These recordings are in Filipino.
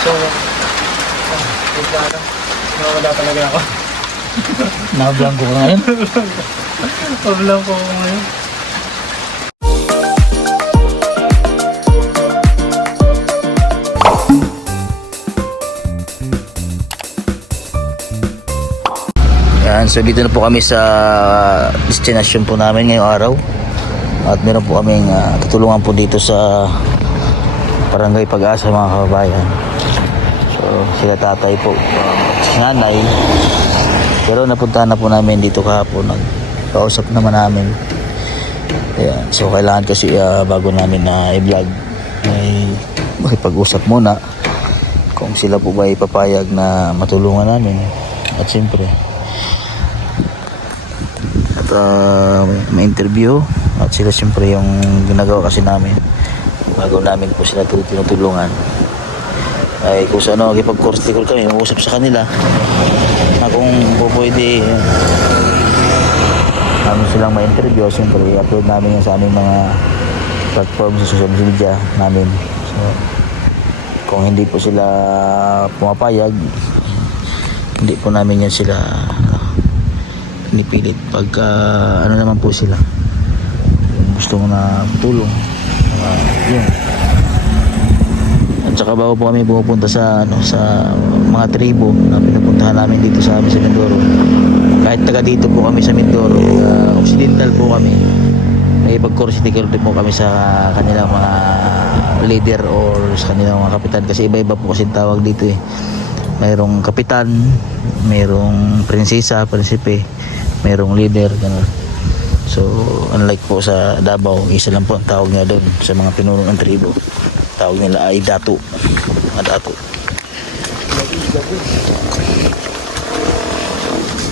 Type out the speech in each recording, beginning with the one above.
So, nawala talaga ako. Nablanko ka ngayon? Pablang ko ako ngayon. Yan, so dito na po kami sa destination po namin ngayong araw. At meron po kaming tutulungan po dito sa Barangay Pag-asa mga kababayan. So sila tatay po, si nanay. Pero napuntahan na po namin dito kahapon. Nagkausap naman namin. Ayan, so kailangan kasi bago namin na i-vlog ay makipag-usap muna kung sila po ba ipapayag na matulungan namin. At siyempre may interview at sila siyempre yung ginagawa kasi namin bago namin po sila tinutulungan ay kung sa ano ipag-course kami, mag-usap sa kanila na kung po pwede namin silang ma-interview. Siyempre i-upload namin yan sa aming mga platform sa social media namin. So kung hindi po sila pumapayag, hindi po namin yan sila pinipilit. Pagka ano naman po sila gusto mo na tulong yun. At saka bago po kami pumupunta sa sa mga tribo na pinupuntahan namin dito sa amin sa Mindoro, kahit taga dito po kami sa Mindoro, occidental po kami, may pag-coursical din po kami sa kanilang mga leader or sa kanilang mga kapitan, kasi iba-iba po kasi tawag dito eh. Mayroong kapitan, mayroong prinsesa, prinsipe, mayroong leader, gano'n. So unlike po sa Davao, isa lang po ang tawag niya doon sa mga pinuno ng tribo. Tawag nila ay dato. Dato.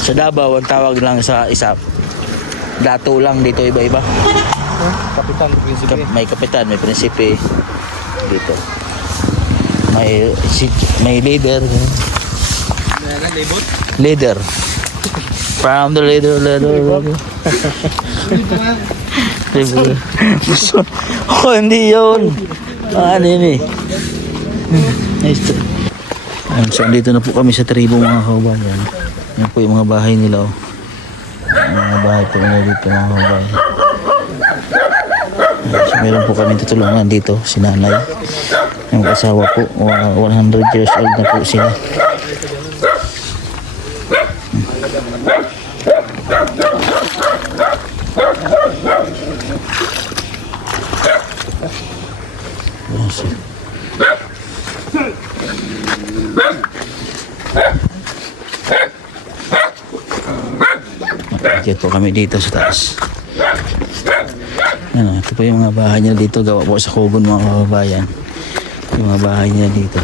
Sa Davao ang tawag lang sa isa dato lang, dito iba-iba. Kapitan, prinsipe. May kapitan, may prinsipe dito. May leader. Leader. From the leader. Oh, hindi yun. Ano yun eh. Nice to. So, andito na po kami sa tribo mga kababayan. Yan po yung mga bahay nila. Oh. Mga bahay po nila dito mga kababayan. So, meron po kami tutulungan dito, si nanay. Yung asawa po, 100 years old na po sila. Nakikita po kami dito sa taas. Ano, ito po yung mga bahay niya dito, gawa po sa Kubon mga kababayan. Yung mga bahay niya dito.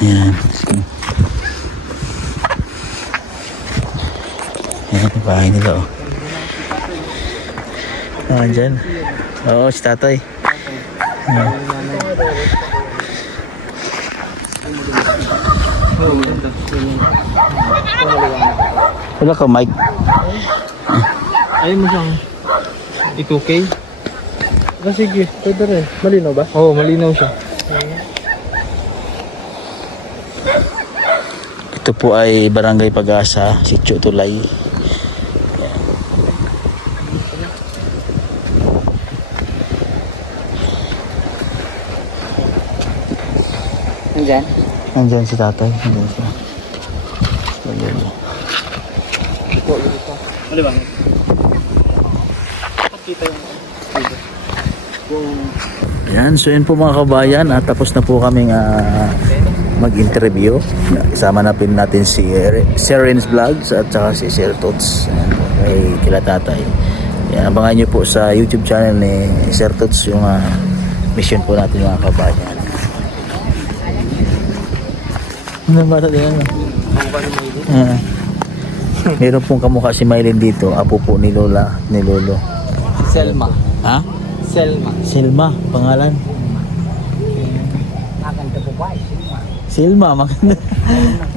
Ayan. Ayan yung bahay nila oh. Dyan. Oo, si tatay. Ayan. Wala ka mic. Ayaw mo siyang i-2K? Sige, pwede rin. Malinaw ba? Oo, malinaw siya. Ito po ay Barangay Pag-asa, Sitio Tulay. Nandyan? Nandyan si tatay. Nandyan siya. Nandyan siya. Ano ba? Pakita yung Ayan, so yun po mga kabayan, at tapos na po kaming mag-interview. Isama na pin natin si Sir Renz Vlogs at saka si Sir Tots. Ayan po, kay kila tatay. Ayan, abangan nyo po sa YouTube channel ni Sir Tots yung mission po natin mga kabayan. Ano ba ito din? Meron pong kamukha si Mylene dito, apo po ni Lola, ni Lolo. Selma. Ha? Selma. Selma, pangalan? Maganda po ba? Selma. Selma, maganda.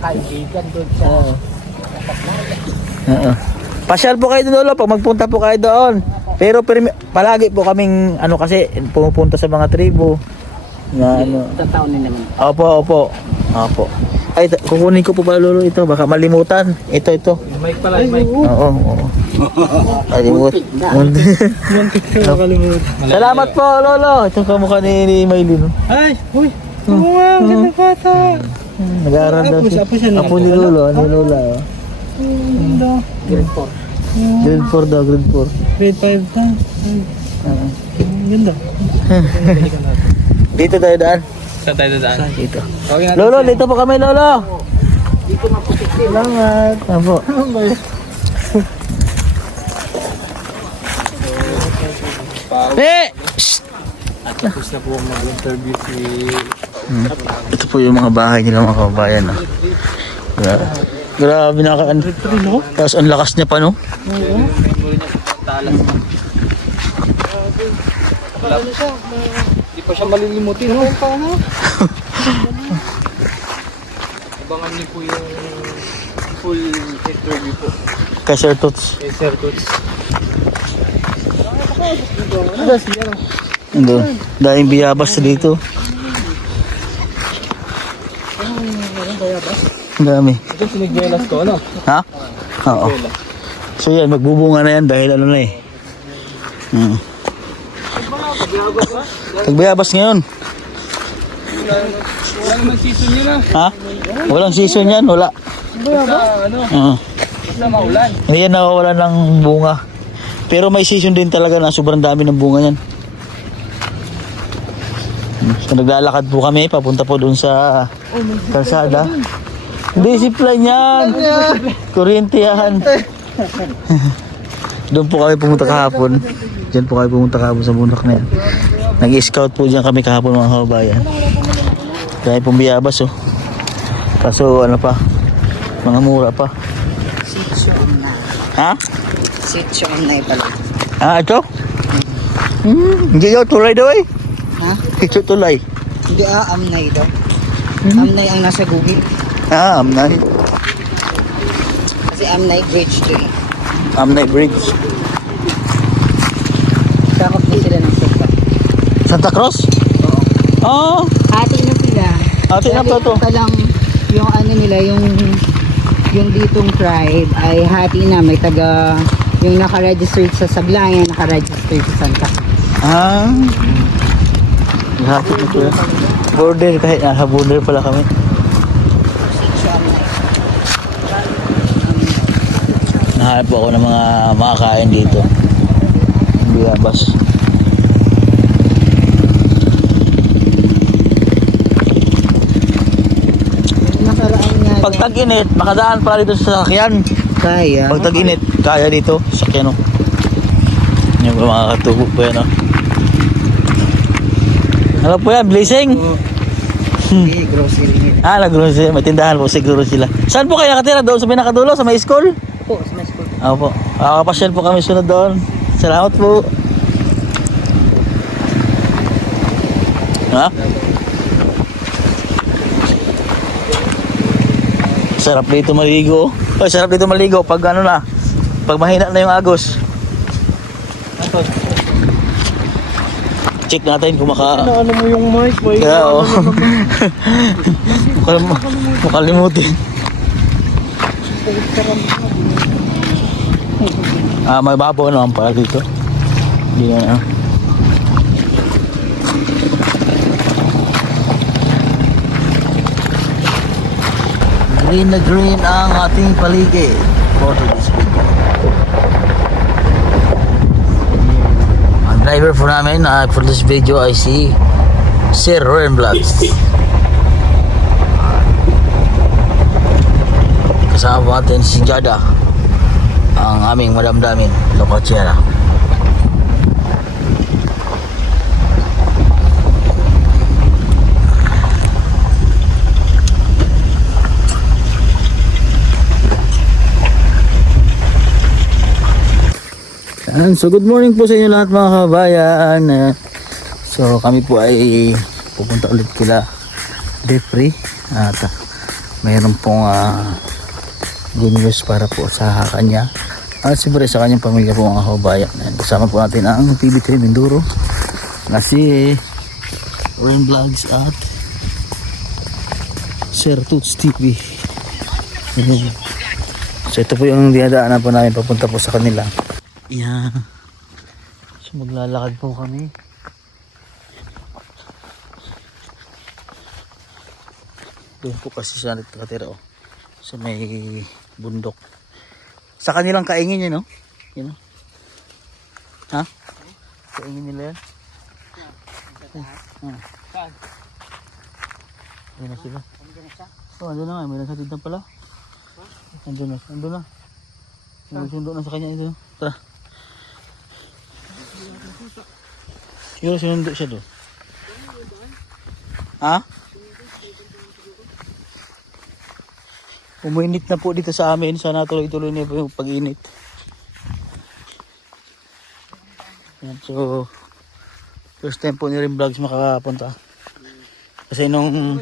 Kaibigan doon sa... Oo. Pasyal po kayo doon, Lolo, pag magpunta po kayo doon. Pero palagi po kaming, ano kasi, pumupunta sa mga tribo. Na ano. Tataon din naman. Opo. Ay, kukunin ko po pala lolo ito. Baka malimutan. Ito. Mic pala, mic. Oo. Kalimut. Muntik na makalimutan. Salamat po, lolo. Ito kamukha ni Maylin. Ay, uy. Oo nga, ganda bata. Nag-aaral daw siya. Apo siya na. Apo ni lolo. Ano lola? Ganda. Grade 4. Grade 4 daw, grade 4. Grade 5 na. Ganda. Dito tayo daan. Saan tayo dadaan? Dito. Okay na. Lolo, dito po kami, lolo. Dito maputik din. Salamat. Apo. Shh! Tapos na po mag-interview si... Ito po yung mga bahay nila mga kababayan. Ah. Grabe na ka. Tapos ang lakas niya pa, no? Hindi pa siya malilimutin, no? Abangan niyo po yung full interview po. Kay Sir Toots. Kay Sir Toots. Ando. Dahil biyabas dito. Ang dami. Ito sinigyelas ko, ano? Ha? Oo. So yan, magbubunga na yan dahil ano na eh. Nagbiyabas ngayon. Wala naman season yun, ah. Ha? Walang season yan, wala. Basta, ano? Basta maulan. Hindi yan nakawala ng bunga. Pero may season din talaga na sobrang dami ng bunga yan. So naglalakad po kami, papunta po doon sa kalsada. Discipline yan! Kuryente yan! Doon po kami pumunta kahapon. Diyan po kami pumunta kahapon sa bundok na yan. Nag-scout po dyan kami kahapon mga kababayan. Kaya pong biyabas oh. Kaso ano pa, mga mura pa. Sitio Amnay. Ha? Sitio Amnay pala. Ito? Hindi daw, tulay daw eh. Ha? Ito tulay. Hindi Amnay daw. Amnay ang nasa Google. Amnay. Kasi Amnay Bridge to eh. Amnay Bridge. Sakop na sila ng Santa. Santa Cruz? Oo. Hati na sila. Hati na pa to. Pa lang yung ano nila, yung ditong tribe ay hati na. May taga, yung naka-registered sa Sablayan, naka-registered sa Santa. Lahat na ito. Border, kahit nasa border pala kami. Sitio Amnay. Nahanap po ako ng mga makakain dito. Biyabas. Nakaraan nga. Pag tag-init, makadaan pala dito sa sakyan. Kaya. Pag tag-init, kaya dito sa sakyan. Oh. Yung mga katubo po yan. Oh. Ano po yan? Blessing? Hindi, grocery nila. Nag-grocery. May tindahan po siguro sila. Saan po kayo nakatira? Doon sa pinakadulo? Sa may school? Po, sa may school. Ako po. Pasyal po kami sunod doon. Salamat po. Ha? Sarap dito maligo. Sarap dito maligo pag ano na. Pag mahina na yung agos. Check natin kung Ano mo yung mic, boy? Kaya oh. Makalimutin. May babaw naman pala dito. Hindi na Green na green ang ating paligid for this video. Ang driver po namin for this video ay si Sir Roen Vlogs. Kasama po natin si Jada, ang aming madamdamin, Locochera. So good morning po sa inyo lahat mga kabayan. So kami po ay pupunta ulit kila Jeffrey at mayroon pong good news para po sa kanya at siyempre sa kanyang pamilya po mga kabayan. Kasama po natin ang TV3 Mindoro na si Ren Vlogs at Sir Toots TV. Ayan. So ito po yung dinadaanan po namin papunta po sa kanila. Yeah. So maglalakad po kami. Doon po kasi siya nakatira oh. Sa may bundok. Sa kanilang kaingin yun, no? Yun, no? Ha? Kaingin nila yan? Saan? Ayun na sila. Oh, andun na nga. May nasatid na pala. Andun na. Andun na. May sundo na sa kanya ito. Tara. Siguro sinundo siya doon. Ha? Uminit na po dito sa amin. Sana tuloy-tuloy na po yung pag-init. Yan, so first time po ni Ren Vlogs makakapunta. Kasi nung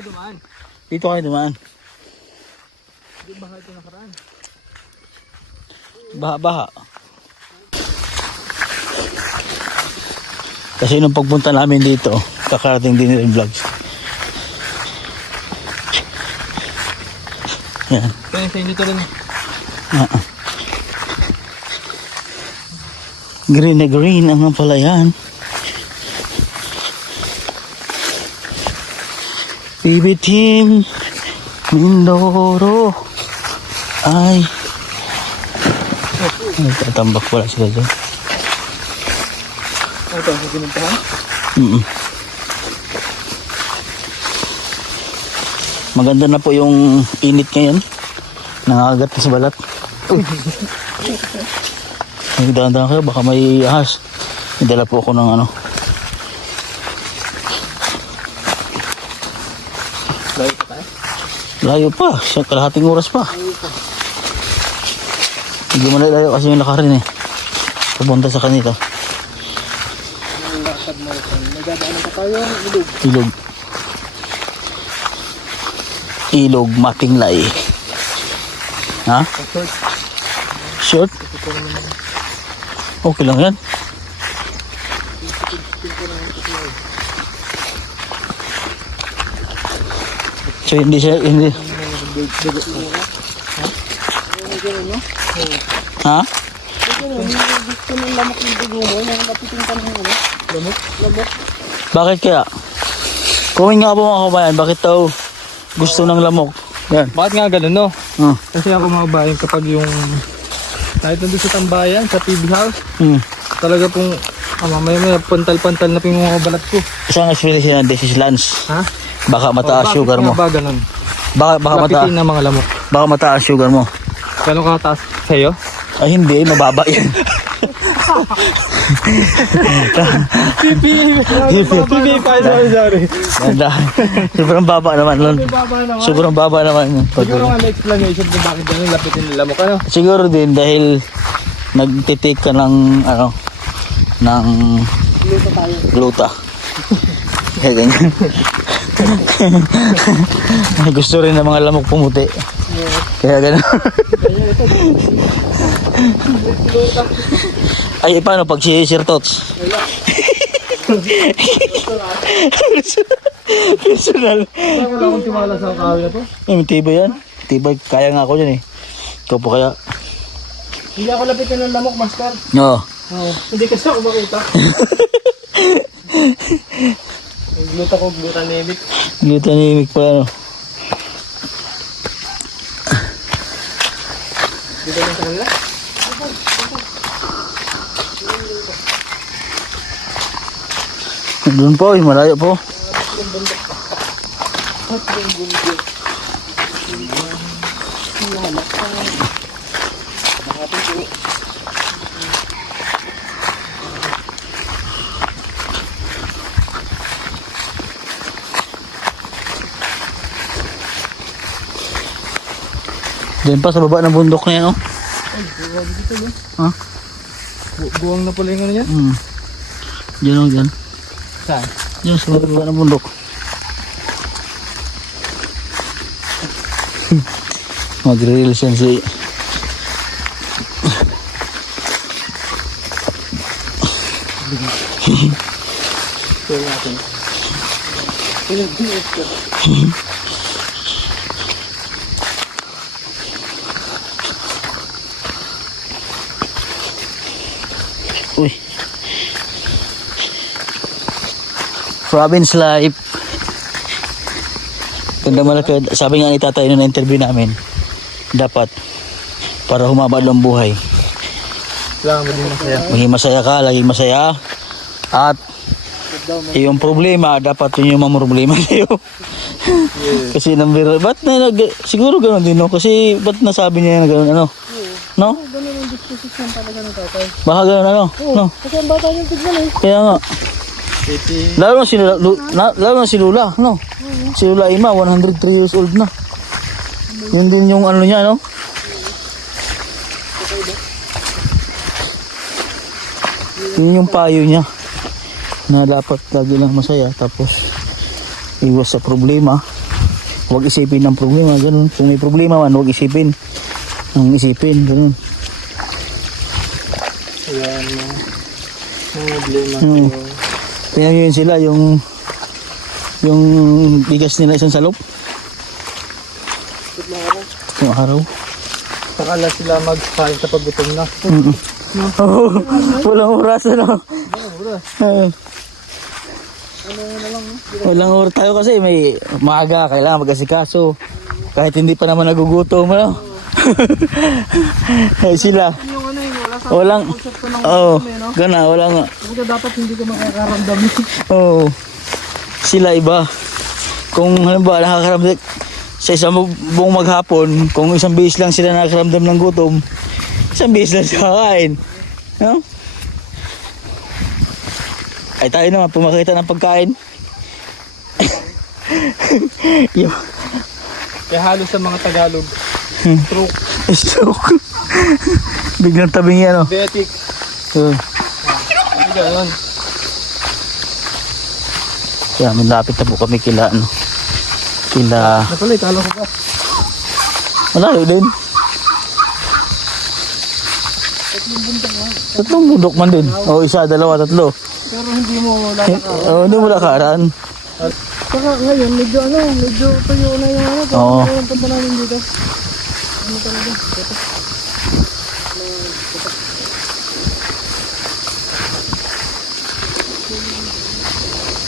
dito kayo dumaan. Baha ito nakaraan. Baha-baha. Kasi nung pagpunta namin dito, kakarating din ni Ren Vlogs. Yan. Kaya sa inyo ito rin. Green na green ang palayan. PB Team Mindoro ay nagtatambak pala sila dyan. Ito, sa pinuntahan? Maganda na po yung init ngayon. Nangagat na sa balat. Nagdaan-daan kayo, baka may ahas. Nidala po ako ng ano. Layo pa tayo? Layo pa, siya kalahating oras pa. Hindi mo na layo kasi yung lakarin eh. Pupunta sa kanila. Ang lakad mo ito. Nagdadaanan pa tayo ng ilog. Ilog. Ilog Matinglay. Ha? Short. Short? Okay lang yan. So hindi siya, hindi. Ha? Gusto ng lamok ng dugo mo. Nakapiting ka ng ano? Lamok? Lamok. Bakit kaya? Comment nga po mga kabayan, bakit daw gusto ng lamok? Yan. Bakit nga ganun, no? Ah. Kasi ako mga bayan kapag yung kahit nandun sa tambayan, sa PB house, talaga pong mamaya pantal-pantal na po yung mga balat ko. Isang experience yan, this is lunch. Ha? Baka mataas sugar mo. Bakit nga ba ganun? Baka mataas, Lapitin ng mga lamok. baka mataas sugar mo. Gano'n kataas sa'yo? Ay hindi, mababa yan. Sorry. Ganda. Sobrang baba naman nun. Baba naman. Sobrang baba naman. Siguro nga may explanation kung bakit ganun lapitin ng lamok. Ano? Siguro din dahil nagtitake ka ng ano ng Luto tayo. gluta. Kaya ganyan. Gusto rin ng mga lamok pumuti. Kaya ganun. Ay, paano pag si Sir Tots? Personal. Wala akong timala sa kahoy na to. Ay, tibay yan. Tibay, kaya nga ako dyan eh. Ikaw po kaya? Hindi ako lapitin ng lamok, master. Oo. Oo. Hindi kasi ako makita. Yung gluta ko, glutanemic. Glutanemic pa ano. Dito lang sa kanila. Doon po, malayo po. Diyan pa sa baba ng bundok na yan, oh. Buwag dito, no? Ha? Buwang na pala yung ano yan? Diyan, oh, diyan. Saan? Diyan sa baba ng bundok. Mag-reels yan si... Ito natin. Uy. Province life. Ganda malaki. Sabi nga ni tatay na interview namin, dapat para humaba ang buhay. Kailangan mo din masaya. Maging masaya ka, laging masaya. At yung problema, dapat yun yung mamroblema sa'yo. Kasi nambiro, ba't na siguro gano'n din, no? Kasi ba't nasabi niya na gano'n, ano? No? Ganun ang disposition talaga ng tatay. Baka gano'n, ano? No? Kasi ang bata niyang tignan eh. Kaya nga. Lalo na si Lula, no? Si Lula Ima, 103 years old na. Yun din yung ano niya, no? Yun yung payo niya. Na dapat lagi lang masaya. Tapos, iwas sa problema. Huwag isipin ng problema, ganun. Kung may problema man, huwag isipin. Ang isipin, ganun. Ayan, yung problema. Tingnan yun sila, yung bigas nila isang salop. Yung araw. Sakala sila magkain sa paggutom na. Oh, walang oras, ano? Walang oras tayo kasi may maaga, kailangan mag-asikaso. Kahit hindi pa naman nagugutom, ano? Sila. Yung ano yun, wala sa Walang, konsepto ng gana, wala nga. Kumbaga dapat hindi ka makakaramdam. Sila iba. Kung halimbawa nakakaramdam sa isang buong maghapon, kung isang bihis lang sila nakakaramdam ng gutom, isang bihis lang sila kakain. No? Ay tayo naman, pumakita ng pagkain. Yung Kaya halos sa mga Tagalog, stroke, stroke. Biglang tabing yan, oh. diabetic, ano gano'n. Kaya malapit na po kami kila, ano. Kila, Napalay, kala ko pa. malayo din. Tatlong bundok man din. O, isa, dalawa, tatlo. Pero hindi mo lalakaran. Hindi mo lakaran. Saka ngayon, medyo tuyo na yung ano. Oo. Kaya yung punta namin dito. Ano talaga?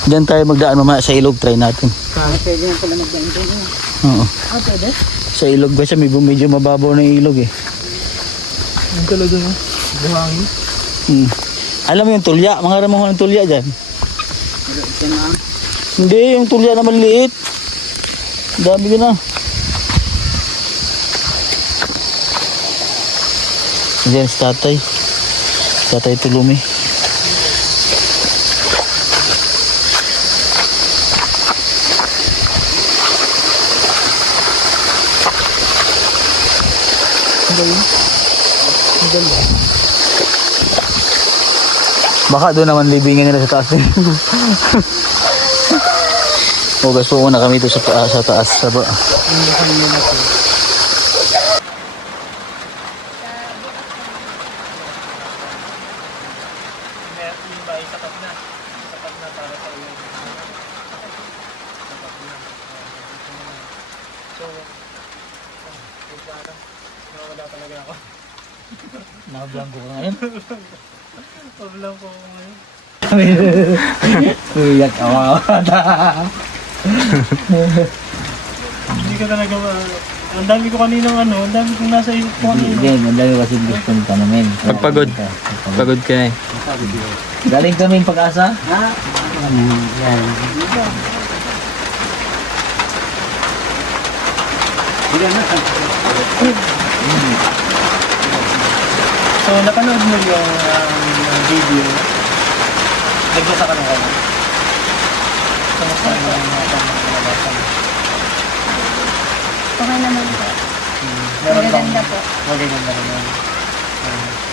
Diyan tayo magdaan mamaya sa ilog, try natin. Pwede mo pala mag-daan dyan. Oo. Pwede? Sa ilog ba siya, medyo mababaw na yung ilog eh. Yung talaga no? Buhangin. Alam mo yung tulya, mga ramuhan ng tulya dyan. Ito na. Hindi, yung tulya na maliit. Dami ko na. Diyan si tatay. Tatay Tulumi. Baka doon naman libingan nila sa taas. Hugas po muna kami ito sa taas. Sa ba? Nakablanko ka ngayon? Pablang po ako ngayon. Uyak awa. Hindi ka talaga ang dami ko kaninang ano, ang dami kong nasa isip ko kanina. Hindi, madami kasi gusto nito namin. Pagpagod. Pagod ka eh. Galing kami yung Pag-asa. Yan. So, napanood mo yung video. Nagbasa ka na kayo. Kamusta yung mga nabasa mo? Okay naman po. Meron bang Magaganda po. magaganda naman?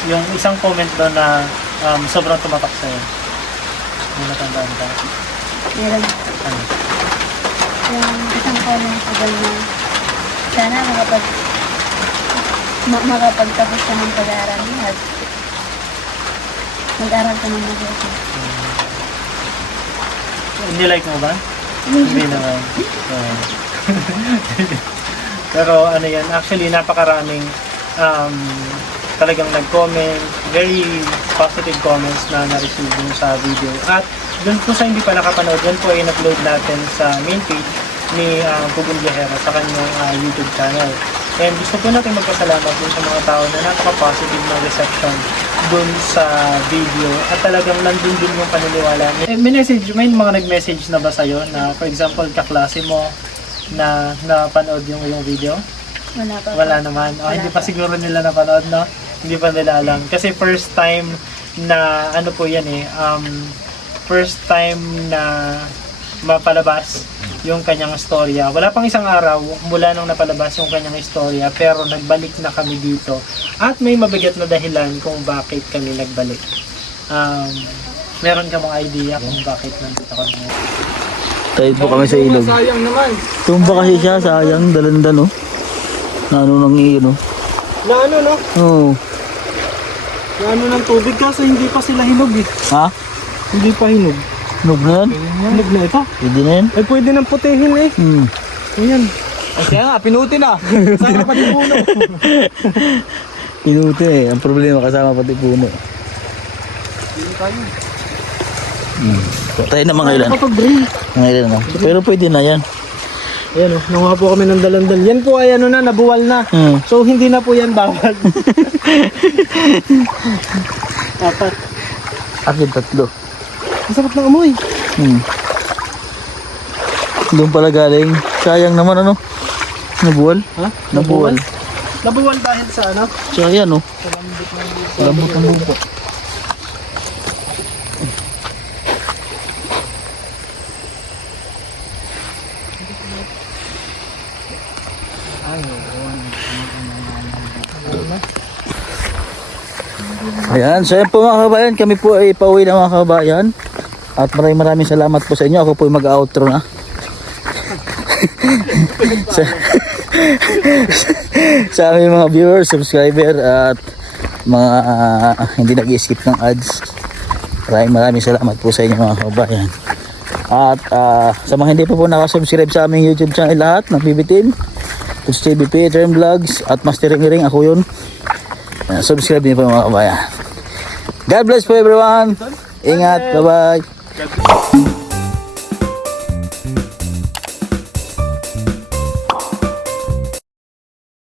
Yung isang comment doon na sobrang tumatak sa'yo. Yung natandaan ka. Meron Ano? yung isang comment ko doon na sana makapagtapos ka ng pag-aaral at mag-aral ka ng mabuti. Hindi like mo ba? Hindi naman. Pero ano yan, actually napakaraming talagang nag-comment, very positive comments na na-receive dun sa video. At dun po sa hindi pa nakapanood, dun po ay in-upload natin sa main page ni Pugong Biyahera sa kanyang YouTube channel. And gusto po natin magpasalamat dun sa mga tao na napaka-positive na reception dun sa video at talagang nandun din yung paniniwala. May mga nag-message na ba sa'yo na for example kaklase mo na napanood yung video? Wala pa. Wala naman. Hindi pa siguro nila napanood, no? Hindi pa nila alam. Kasi first time na, ano po yan first time na mapalabas yung kanyang istorya. Wala pang isang araw mula nung napalabas yung kanyang istorya, pero nagbalik na kami dito. At may mabigat na dahilan kung bakit kami nagbalik. Meron ka bang idea kung bakit nandito kami? Tayo po kami sa ilog. Sayang naman. Tumba kasi siya, sayang, dalandan oh. Na ano nang iyon oh. Na ano, no? Oo. Na ano ng tubig kasi hindi pa sila hinog eh. Ha? Hindi pa hinog. Hinog na yan? Hinog na ito. Pwede na yan? Ay, pwede nang putihin eh. Ayan. Ay, kaya nga, pinuti na. Sana pati puno. Pinuti eh. Ang problema kasama pati puno. Tayo na mga ilan. Mga ilan na. Pero pwede na yan. Ayan o, nanguha po kami ng dalandal. Yan po ay ano na, nabuwal na. So hindi na po yan bawal. Apat. Akin 3. Ang sarap ng amoy. Doon pala galing. Sayang naman ano. Nabuwal. Ha? Nabuwal. Nabuwal dahil sa ano? So ayan oh. Lambot ng buko. Ayan, so yan po mga kabayan, kami po ay pauwi na mga kabayan. At maraming salamat po sa inyo. Ako po ay mag-outro na. sa aming mga viewers, subscriber at mga hindi nag-skip ng ads. Maraming salamat po sa inyo mga kabayan. At sa mga hindi pa po nakasubscribe sa aming YouTube channel lahat, ng Bibitin, Coach TVP, Term Vlogs at Mastering Ring, ako yun. Subscribe niyo po mga kabayan. God bless po everyone. Ingat. Bye-bye.